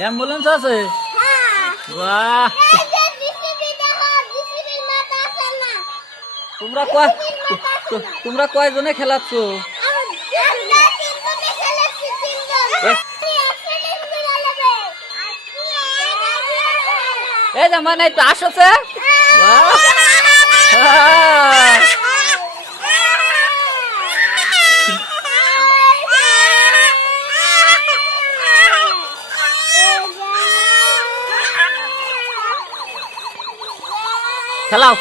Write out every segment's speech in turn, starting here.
Ambulance আছে? বাহ, তোমরা কয় তোমরা কয়জনে খেলাচ্ছ? এই যে মানে একটু আসছে। খেলাও।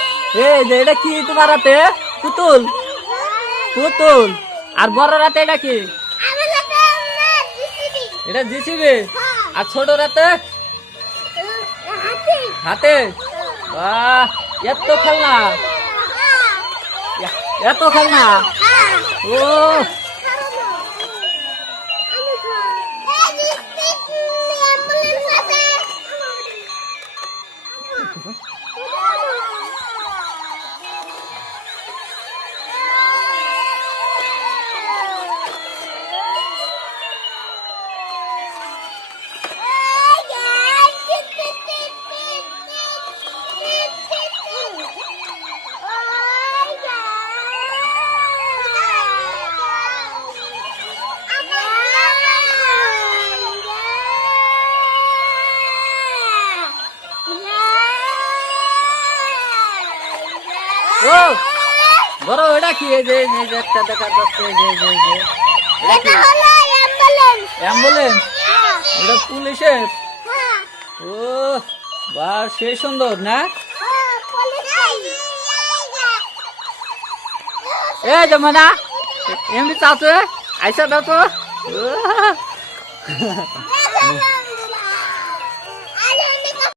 এই যে এটা কি তোমার হাতে? পুতুল পুতুল। আর বড় রাতে এটা কি? এটা জিসিবি। আর ছোট রাতে হাতে। বাহ, এত খেলনা, এত খেলনা। ও ও বড় এটা কি? এই যে একটা দেখা যাচ্ছে, অ্যাম্বুলেন্স। এটা পুলিশের? ও বাহ, সে সুন্দর না? এই যে মানে এমনি চাচ্ছে আইসা দাও তো।